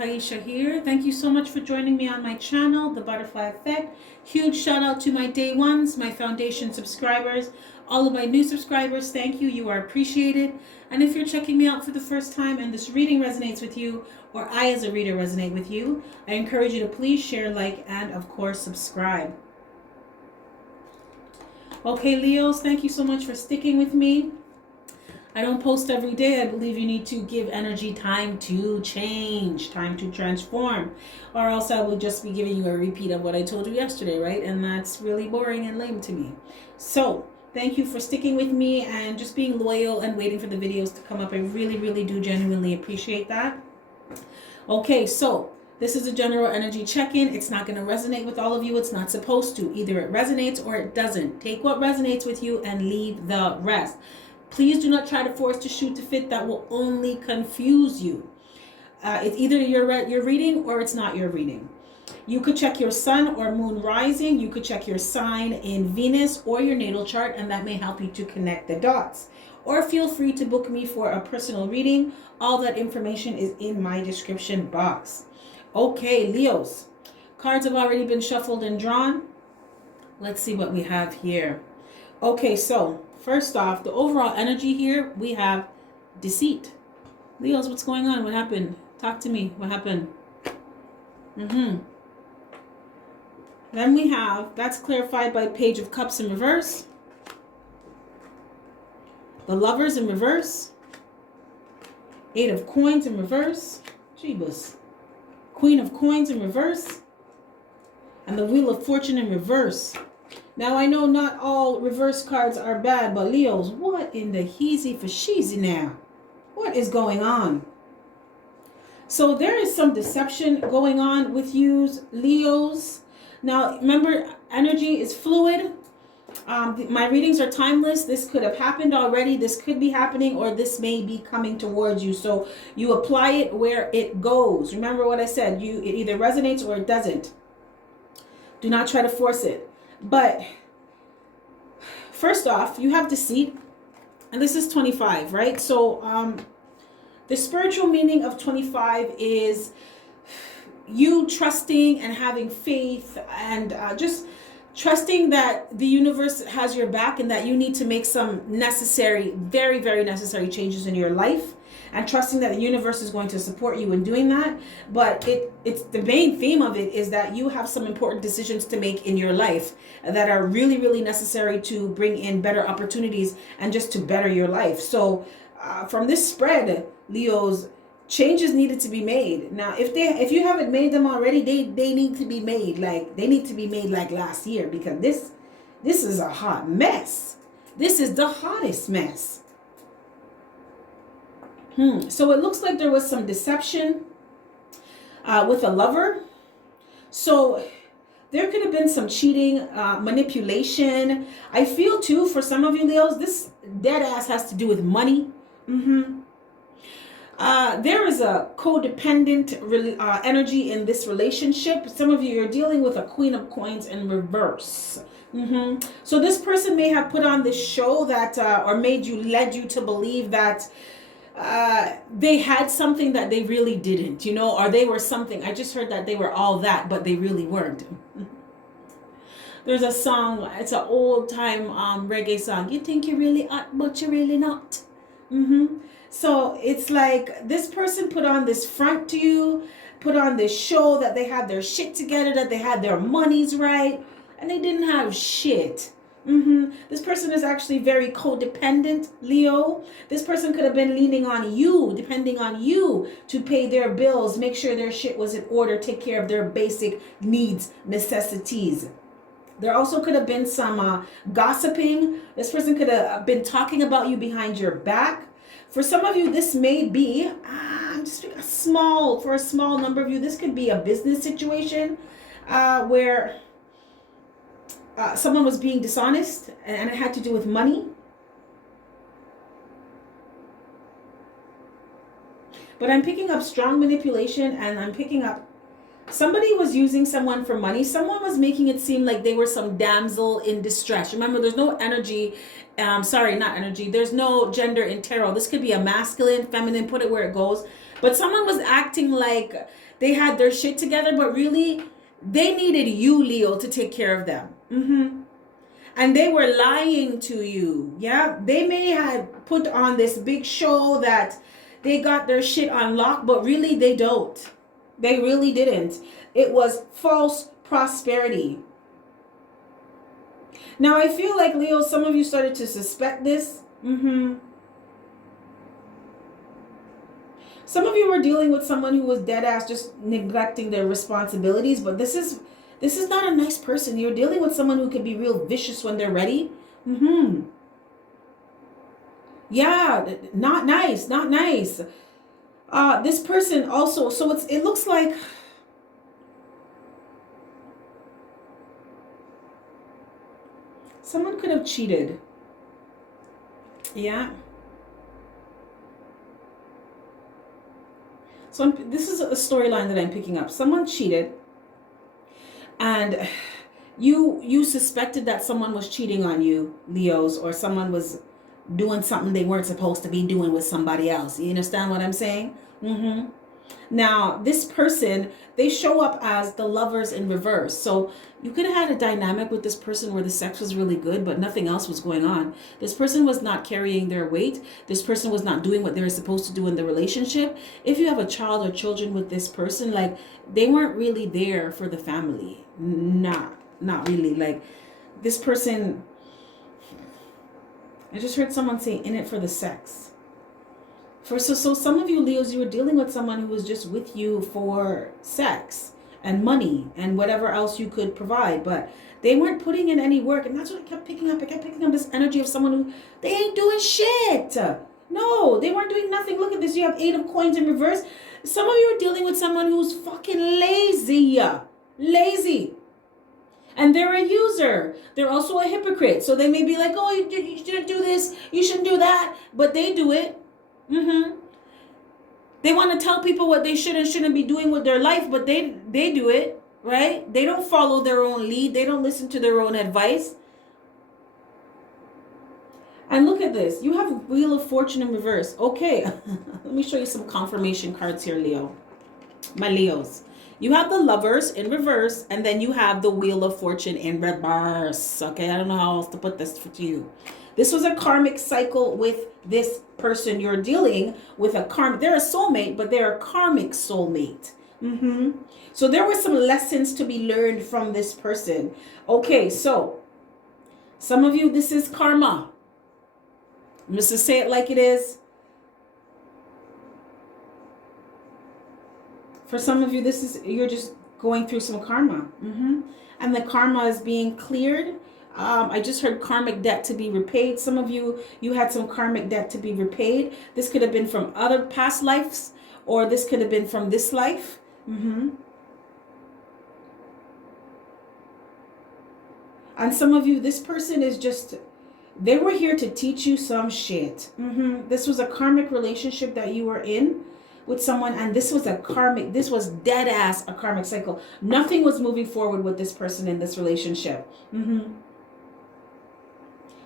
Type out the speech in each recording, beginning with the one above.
Kaisha here. Thank you so much for joining me on my channel, The Butterfly Effect. Huge shout out to my day ones, my foundation subscribers, all of my new subscribers. Thank you. You are appreciated. And if you're checking me out for the first time and this reading resonates with you, or I as a reader resonate with you, I encourage you to please share, like, and of course subscribe. Okay, Leos, thank you so much for sticking with me. I don't post every day. I believe you need to give energy time to change, time to transform, or else I will just be giving you a repeat of what I told you yesterday, right? And that's really boring and lame to me. So thank you for sticking with me and just being loyal and waiting for the videos to come up. I really, really do genuinely appreciate that. Okay, so this is a general energy check-in. It's not going to resonate with all of you. It's not supposed to. Either it resonates or it doesn't. Take what resonates with you and leave the rest. Please do not try to force to shoot to fit. That will only confuse you. It's either your reading or it's not your reading. You could check your sun or moon rising. You could check your sign in Venus or your natal chart, and that may help you to connect the dots. Or feel free to book me for a personal reading. All that information is in my description box. Okay, Leos. Cards have already been shuffled and drawn. Let's see what we have here. Okay, so first off, the overall energy here, we have deceit. Leos, what's going on? What happened? Talk to me. What happened? Then we have, that's clarified by Page of Cups in reverse. The Lovers in reverse. Eight of Coins in reverse. Jeebus. Queen of Coins in reverse. And the Wheel of Fortune in reverse. Now, I know not all reverse cards are bad, but Leos, what in the heezy for sheezy now? What is going on? So there is some deception going on with you, Leos. Now, remember, energy is fluid. My readings are timeless. This could have happened already. This could be happening, or this may be coming towards you. So you apply it where it goes. Remember what I said. It either resonates or it doesn't. Do not try to force it. But first off, you have deceit, and this is 25, right? So the spiritual meaning of 25 is you trusting and having faith and just trusting that the universe has your back and that you need to make some necessary, very, very necessary changes in your life, and trusting that the universe is going to support you in doing that. But it's the main theme of it is that you have some important decisions to make in your life that are really, really necessary to bring in better opportunities and just to better your life. So from this spread, Leos, changes needed to be made. Now, if you haven't made them already, they need to be made. They need to be made like last year, because this is a hot mess. This is the hottest mess. So it looks like there was some deception with a lover. So there could have been some cheating, manipulation. I feel too, for some of you Leos, this dead ass has to do with money. There is a codependent energy in this relationship. Some of you are dealing with a Queen of Coins in reverse. So this person may have put on this show that, or led you to believe that they had something that they really didn't, or they were something. I just heard that they were all that, but they really weren't. There's a song, it's an old time reggae song. You think you're really hot, but you're really not. So it's like this person put on this front to you, put on this show that they had their shit together, that they had their monies right, and they didn't have shit. This person is actually very codependent, Leo. This person could have been leaning on you, depending on you to pay their bills, make sure their shit was in order, take care of their basic needs, necessities. There also could have been some gossiping. This person could have been talking about you behind your back. For some of you, this may be, for a small number of you, this could be a business situation where someone was being dishonest and it had to do with money. But I'm picking up strong manipulation, and I'm picking up somebody was using someone for money. Someone was making it seem like they were some damsel in distress. Remember, there's no energy. There's no gender in tarot. This could be a masculine, feminine, put it where it goes. But someone was acting like they had their shit together, but really they needed you, Leo, to take care of them. And they were lying to you. Yeah, they may have put on this big show that they got their shit on lock, but really they don't. They really didn't. It was false prosperity. Now I feel like, Leo, some of you started to suspect this. Some of you were dealing with someone who was dead ass just neglecting their responsibilities, but this is not a nice person. You're dealing with someone who can be real vicious when they're ready. Yeah, not nice, not nice. This person also, so it looks like someone could have cheated. Yeah. So this is a storyline that I'm picking up. Someone cheated, and you suspected that someone was cheating on you, Leos, or someone was doing something they weren't supposed to be doing with somebody else. You understand what I'm saying? Now, this person, they show up as the lovers in reverse. So you could have had a dynamic with this person where the sex was really good, but nothing else was going on. This person was not carrying their weight. This person was not doing what they were supposed to do in the relationship. If you have a child or children with this person, like, they weren't really there for the family. Not really. Like, this person, I just heard someone say in it for the sex. So some of you, Leos, you were dealing with someone who was just with you for sex and money and whatever else you could provide, but they weren't putting in any work. And that's what I kept picking up. I kept picking up this energy of someone who, they ain't doing shit. No, they weren't doing nothing. Look at this. You have 8 of coins in reverse. Some of you are dealing with someone who's fucking lazy. Lazy. And they're a user. They're also a hypocrite. So they may be like, oh, you shouldn't do this. You shouldn't do that. But they do it. They want to tell people what they should and shouldn't be doing with their life, but they do it, right? They don't follow their own lead. They don't listen to their own advice. And look at this. You have Wheel of Fortune in reverse. Okay. Let me show you some confirmation cards here, Leo. My Leos. You have the Lovers in reverse, and then you have the Wheel of Fortune in reverse. Okay, I don't know how else to put this to you. This was a karmic cycle with this person. You're dealing with a karmic. They're a soulmate, but they're a karmic soulmate. So there were some lessons to be learned from this person. Okay, so some of you, this is karma. I'm just to say it like it is. For some of you, this is, you're just going through some karma. And the karma is being cleared. I just heard karmic debt to be repaid. Some of you, you had some karmic debt to be repaid. This could have been from other past lives, or this could have been from this life. And some of you, this person is just, they were here to teach you some shit. This was a karmic relationship that you were in with someone, and this was a karmic, this was dead ass a karmic cycle. Nothing was moving forward with this person in this relationship.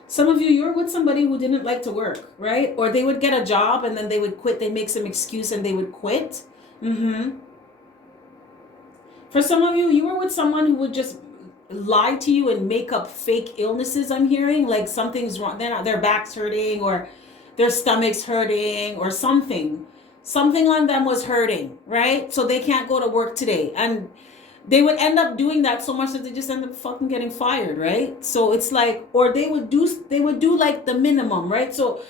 Some of you, you're with somebody who didn't like to work, right? Or they would get a job and then they would quit. They make some excuse and they would quit. For some of you, you were with someone who would just lie to you and make up fake illnesses. I'm hearing like something's wrong. Their back's hurting, or their stomach's hurting, or something on them was hurting, right? So they can't go to work today. And they would end up doing that so much that they just end up fucking getting fired, right? So it's like, or they would do like the minimum, right? So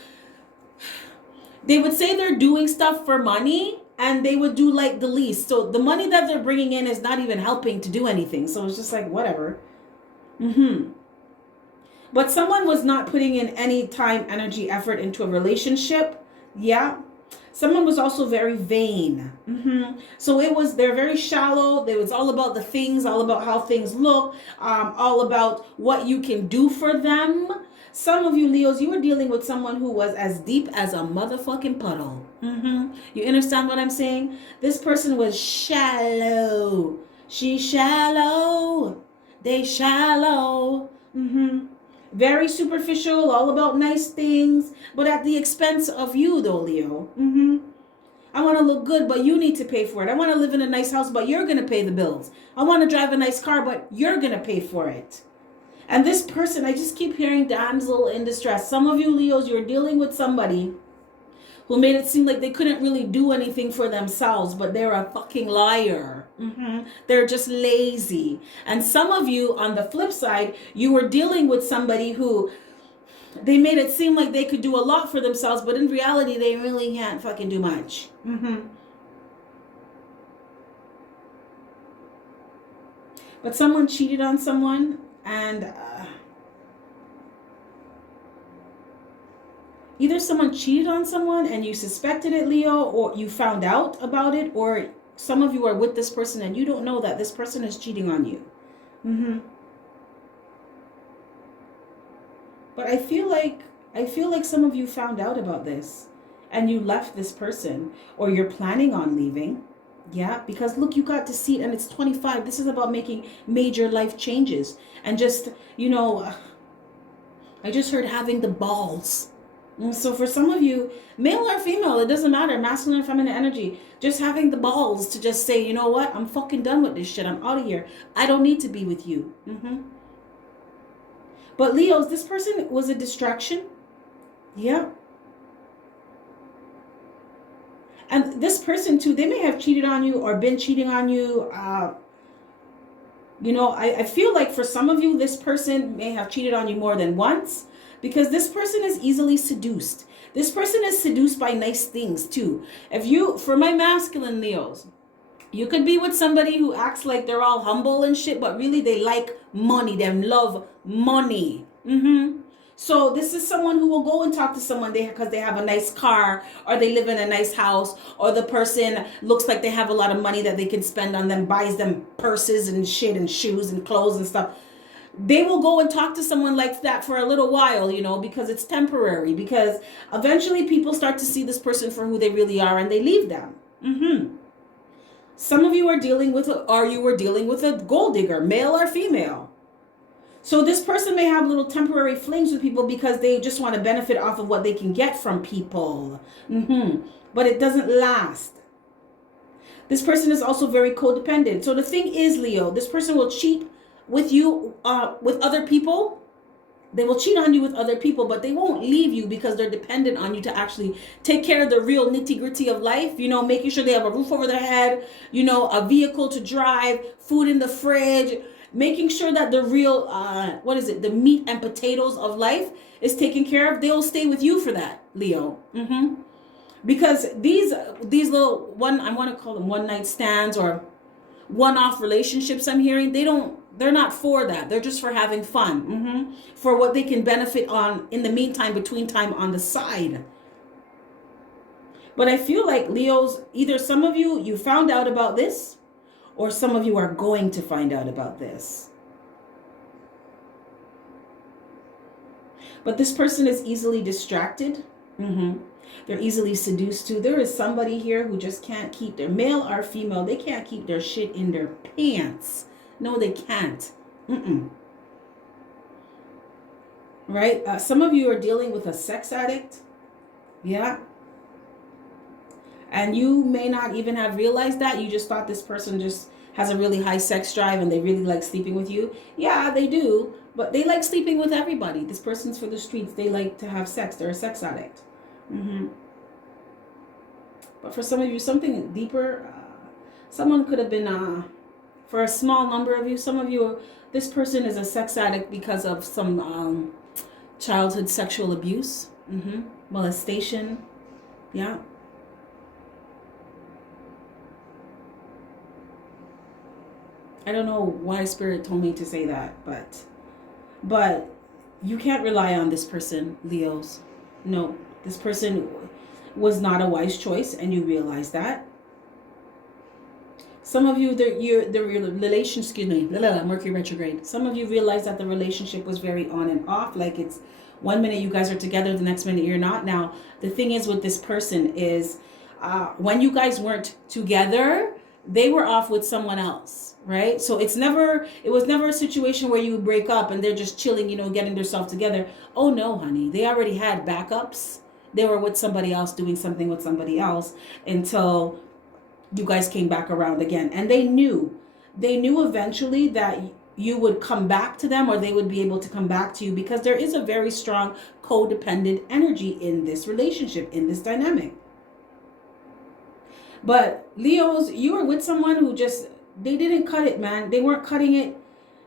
they would say they're doing stuff for money, and they would do like the least. So the money that they're bringing in is not even helping to do anything. So it's just like, whatever. But someone was not putting in any time, energy, effort into a relationship. Yeah. Someone was also very vain. So they're very shallow. It was all about the things, all about how things look, all about what you can do for them. Some of you, Leos, you were dealing with someone who was as deep as a motherfucking puddle. You understand what I'm saying? This person was shallow. She's shallow. They shallow. Very superficial, all about nice things, but at the expense of you, though, Leo. I want to look good, but you need to pay for it. I want to live in a nice house, but you're going to pay the bills. I want to drive a nice car, but you're going to pay for it. And this person, I just keep hearing damsel in distress. Some of you Leos, you're dealing with somebody who made it seem like they couldn't really do anything for themselves, but they're a fucking liar. They're just lazy. And some of you, on the flip side, you were dealing with somebody who they made it seem like they could do a lot for themselves, but in reality, they really can't fucking do much. But someone cheated on someone, and either someone cheated on someone and you suspected it, Leo, or you found out about it, or some of you are with this person and you don't know that this person is cheating on you. But I feel like some of you found out about this and you left this person, or you're planning on leaving. Yeah, because look, you got Deceit and it's 25. This is about making major life changes. And just, I just heard having the balls. So for some of you, male or female, it doesn't matter, masculine or feminine energy, just having the balls to just say, you know what, I'm fucking done with this shit. I'm out of here. I don't need to be with you. But Leos, this person was a distraction. Yeah. And this person too, they may have cheated on you or been cheating on you. I feel like for some of you, this person may have cheated on you more than once, because this person is easily seduced. This person is seduced by nice things too. For my masculine Leos, you could be with somebody who acts like they're all humble and shit, but really they like money. They love money. So this is someone who will go and talk to someone because they have a nice car, or they live in a nice house, or the person looks like they have a lot of money that they can spend on them, buys them purses and shit and shoes and clothes and stuff. They will go and talk to someone like that for a little while, because it's temporary, because eventually people start to see this person for who they really are and they leave them. Some of you are dealing with a gold digger, male or female. So this person may have little temporary flings with people because they just want to benefit off of what they can get from people. But it doesn't last. This person is also very codependent. So the thing is, Leo, this person will cheat with you, with other people. They will cheat on you with other people, but they won't leave you because they're dependent on you to actually take care of the real nitty gritty of life. Making sure they have a roof over their head, a vehicle to drive, food in the fridge, making sure that the real, the meat and potatoes of life is taken care of. They'll stay with you for that, Leo. Because these little I want to call them one night stands or one-off relationships I'm hearing, they're not for that. They're just for having fun. For what they can benefit on in the meantime, between time on the side. But I feel like Leos, either some of you found out about this, or some of you are going to find out about this. But this person is easily distracted. They're easily seduced too. There is somebody here who just can't keep their, male or female, they can't keep their shit in their pants. No, they can't. Right? Some of you are dealing with a sex addict. Yeah. And you may not even have realized that. You just thought this person just has a really high sex drive and they really like sleeping with you. Yeah, they do. But they like sleeping with everybody. This person's for the streets. They like to have sex. They're a sex addict. But for some of you, something deeper. Someone could have been, for a small number of you, some of you, this person is a sex addict because of some childhood sexual abuse. Molestation. Yeah. I don't know why Spirit told me to say that, but you can't rely on this person, Leos. No, this person was not a wise choice, and you realize that. Some of you, the relation, Mercury retrograde. Some of you realize that the relationship was very on and off. Like it's one minute you guys are together, the next minute you're not. Now, the thing is with this person is when you guys weren't together, they were off with someone else, right? So it was never a situation where you break up and they're just chilling, getting themselves together. Oh no, honey, they already had backups they were with somebody else, doing something with somebody else, until you guys came back around again. And they knew eventually that you would come back to them, or they would be able to come back to you, because there is a very strong codependent energy in this relationship, in this dynamic. But Leos, you were with someone who just, they didn't cut it, man. They weren't cutting it.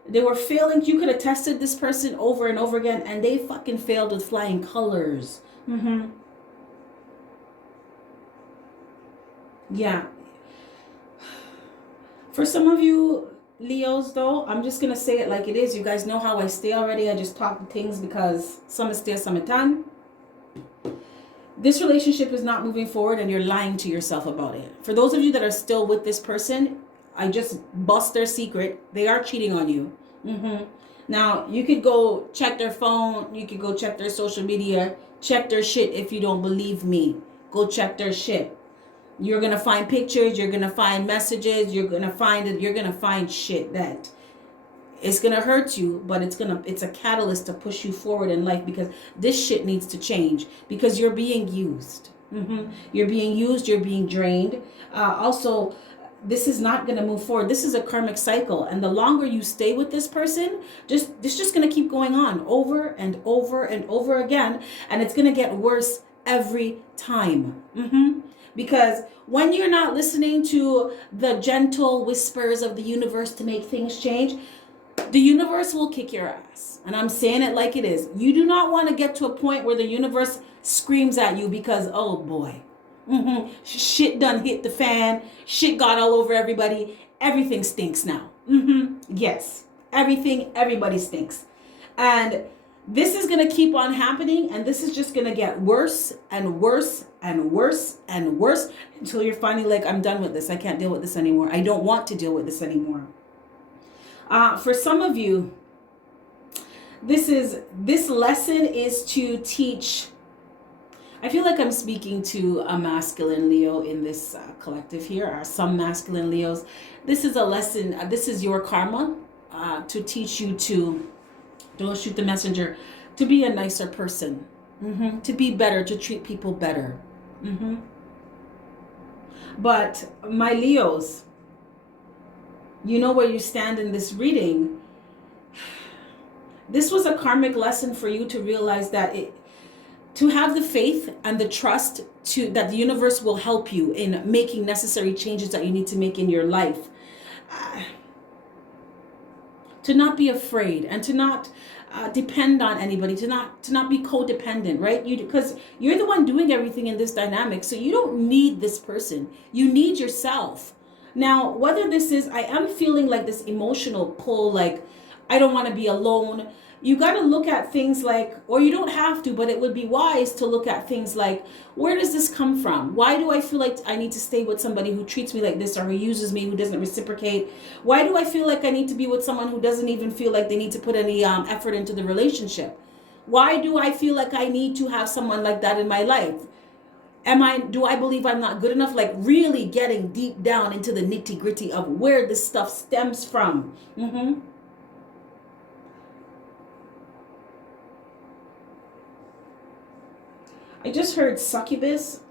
They were failing. You could have tested this person over and over again, and they fucking failed with flying colors. Yeah. For some of you Leos, though, I'm just going to say it like it is. You guys know how I stay already. I just talk things because some is stay, some is done. This relationship is not moving forward, and you're lying to yourself about it. For those of you that are still with this person, I just bust their secret. They are cheating on you. Now, you could go check their phone. You could go check their social media. Check their shit if you don't believe me. Go check their shit. You're going to find pictures. You're going to find messages. You're going to find shit that it's going to hurt you, but it's a catalyst to push you forward in life, because this shit needs to change, because you're being used. You're being used. You're being drained. Also, this is not going to move forward. This is a karmic cycle. And the longer you stay with this person, this just going to keep going on over and over and over again. And it's going to get worse every time. Because when you're not listening to the gentle whispers of the universe to make things change, the universe will kick your ass. And I'm saying it like it is. You do not want to get to a point where the universe screams at you because, oh boy, shit done hit the fan. Shit got all over everybody. Everything stinks now. Yes, everybody stinks. And this is going to keep on happening, and this is just going to get worse and worse and worse and worse until you're finally like, I'm done with this. I can't deal with this anymore. I don't want to deal with this anymore. For some of you, this lesson is to teach. I feel like I'm speaking to a masculine Leo in this collective here, or some masculine Leos. This is a lesson. This is your karma to teach you to, don't shoot the messenger, to be a nicer person, to be better, to treat people better. But my Leos, you know where you stand in this reading. This was a karmic lesson for you to realize that to have the faith and the trust that the universe will help you in making necessary changes that you need to make in your life. To not be afraid, and to not depend on anybody, to not be codependent, right? Because you're the one doing everything in this dynamic, so you don't need this person. You need yourself. Now, whether this is, I am feeling like this emotional pull, like I don't want to be alone. You got to look at things like, or you don't have to, but it would be wise to look at things like, where does this come from? Why do I feel like I need to stay with somebody who treats me like this, or who uses me, who doesn't reciprocate? Why do I feel like I need to be with someone who doesn't even feel like they need to put any effort into the relationship? Why do I feel like I need to have someone like that in my life? Do I believe I'm not good enough? Like really getting deep down into the nitty gritty of where this stuff stems from. I just heard succubus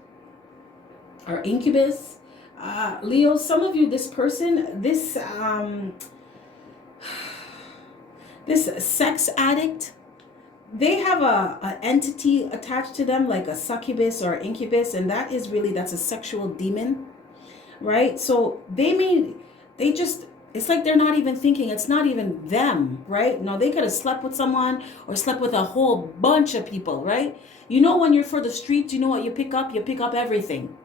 or incubus. Leo, some of you, this person, this sex addict, they have a entity attached to them, like a succubus or incubus, and that's a sexual demon, right? So it's like they're not even thinking, it's not even them, right? No, they could have slept with someone or slept with a whole bunch of people, right? You know, when you're for the streets, you know what you pick up? You pick up everything.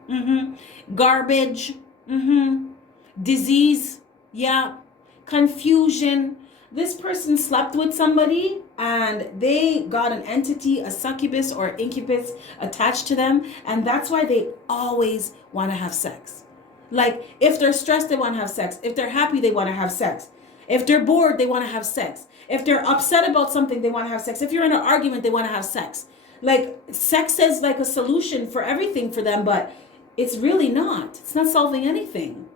Garbage, disease, yeah, confusion. This person slept with somebody and they got an entity, a succubus or incubus attached to them. And that's why they always want to have sex. Like if they're stressed, they want to have sex. If they're happy, they want to have sex. If they're bored, they want to have sex. If they're upset about something, they want to have sex. If you're in an argument, they want to have sex. Like sex is like a solution for everything for them, but it's really not. It's not solving anything.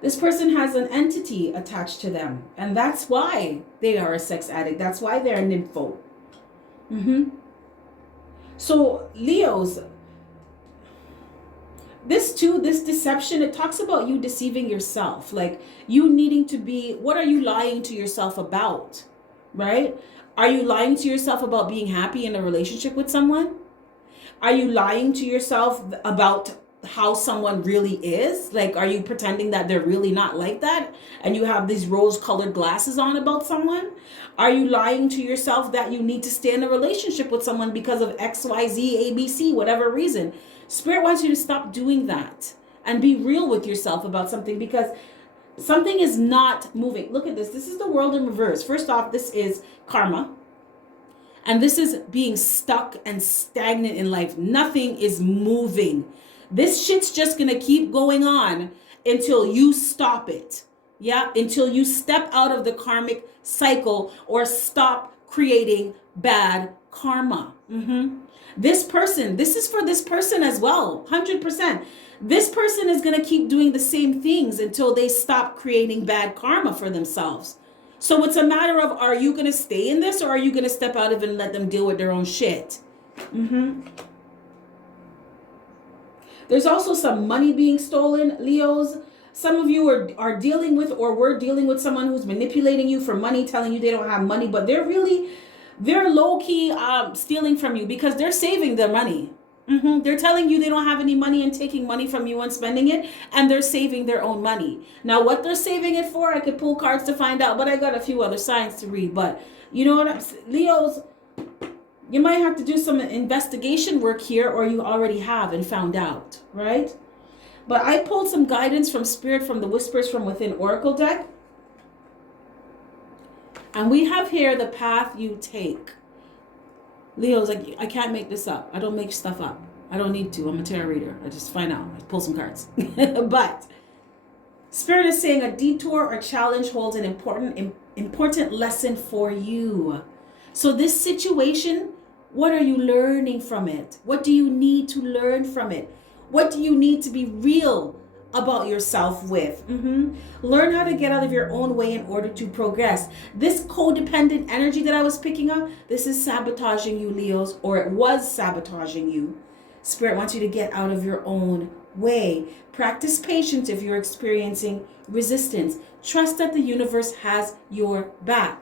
This person has an entity attached to them, and that's why they are a sex addict. That's why they're a nympho. So Leos, this deception, it talks about you deceiving yourself, like you needing to be, what are you lying to yourself about, right? Are you lying to yourself about being happy in a relationship with someone? Are you lying to yourself about how someone really is? Like, are you pretending that they're really not like that and you have these rose-colored glasses on about someone? Are you lying to yourself that you need to stay in a relationship with someone because of XYZ, ABC, whatever reason? Spirit wants you to stop doing that and be real with yourself about something, because something is not moving. Look at this. This is the world in reverse. First off, this is karma. And this is being stuck and stagnant in life. Nothing is moving. This shit's just going to keep going on until you stop it. Yeah, until you step out of the karmic cycle or stop creating bad karma. This person, this is for this person as well, 100%. This person is going to keep doing the same things until they stop creating bad karma for themselves. So it's a matter of, are you going to stay in this or are you going to step out of it and let them deal with their own shit? There's also some money being stolen, Leos. Some of you are dealing with, or were dealing with, someone who's manipulating you for money, telling you they don't have money, but they're low-key stealing from you because they're saving their money. They're telling you they don't have any money and taking money from you and spending it, and they're saving their own money. Now, what they're saving it for, I could pull cards to find out, but I got a few other signs to read. But you know what I'm saying? Leos, you might have to do some investigation work here, or you already have and found out, right? But I pulled some guidance from Spirit from the Whispers from Within Oracle deck. And we have here the path you take. Leo's like, I can't make this up. I don't make stuff up. I don't need to. I'm a tarot reader. I just find out. I pull some cards. But Spirit is saying a detour or challenge holds an important lesson for you. So this situation, what are you learning from it? What do you need to learn from it? What do you need to be real about yourself with? Learn how to get out of your own way in order to progress. This codependent energy that I was picking up, this is sabotaging you, Leos, or it was sabotaging you. Spirit wants you to get out of your own way. Practice patience if you're experiencing resistance. Trust that the universe has your back.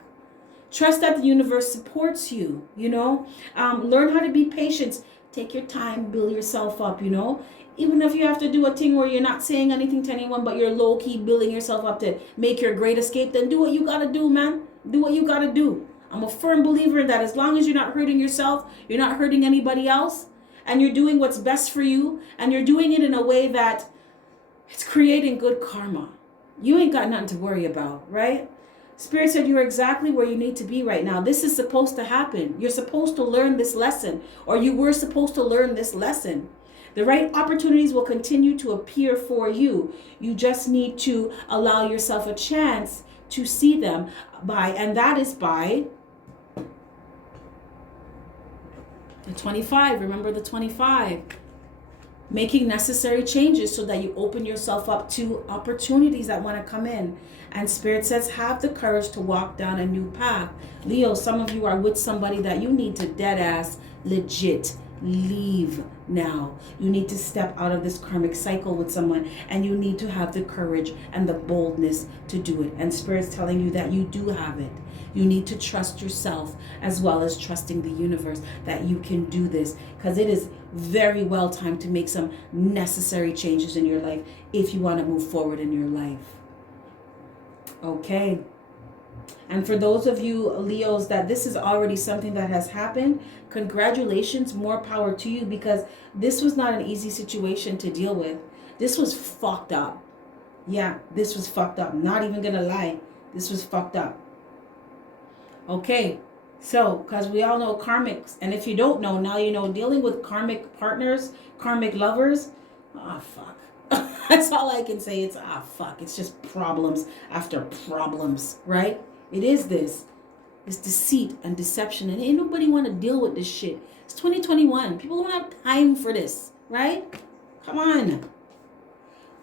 Trust that the universe supports you, learn how to be patient. Take your time, build yourself up, Even if you have to do a thing where you're not saying anything to anyone, but you're low-key building yourself up to make your great escape, then do what you got to do, man. Do what you got to do. I'm a firm believer in that. As long as you're not hurting yourself, you're not hurting anybody else, and you're doing what's best for you, and you're doing it in a way that it's creating good karma, you ain't got nothing to worry about, right? Spirit said you're exactly where you need to be right now. This is supposed to happen. You're supposed to learn this lesson, or you were supposed to learn this lesson. The right opportunities will continue to appear for you. You just need to allow yourself a chance to see them and that is by the 25. Remember the 25. Making necessary changes so that you open yourself up to opportunities that want to come in. And Spirit says, have the courage to walk down a new path. Leo, some of you are with somebody that you need to dead ass legit leave now. You need to step out of this karmic cycle with someone, and you need to have the courage and the boldness to do it. And Spirit's telling you that you do have it. You need to trust yourself as well as trusting the universe that you can do this, because it is very well time to make some necessary changes in your life if you want to move forward in your life. Okay. And for those of you Leos that this is already something that has happened, congratulations, more power to you, because this was not an easy situation to deal with. This was fucked up. Yeah, this was fucked up. Not even gonna lie. This was fucked up. Okay, so, because we all know karmics, and if you don't know, now you know, dealing with karmic partners, karmic lovers, fuck. That's all I can say. It's, fuck. It's just problems after problems, right? It is this. It's deceit and deception, and ain't nobody want to deal with this shit. It's 2021. People don't have time for this, right? Come on.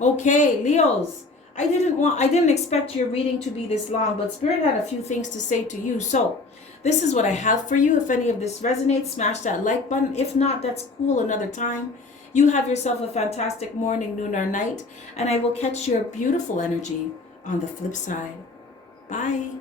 Okay, Leos. I didn't expect your reading to be this long, but Spirit had a few things to say to you. So this is what I have for you. If any of this resonates, smash that like button. If not, that's cool, another time. You have yourself a fantastic morning, noon, or night, and I will catch your beautiful energy on the flip side. Bye.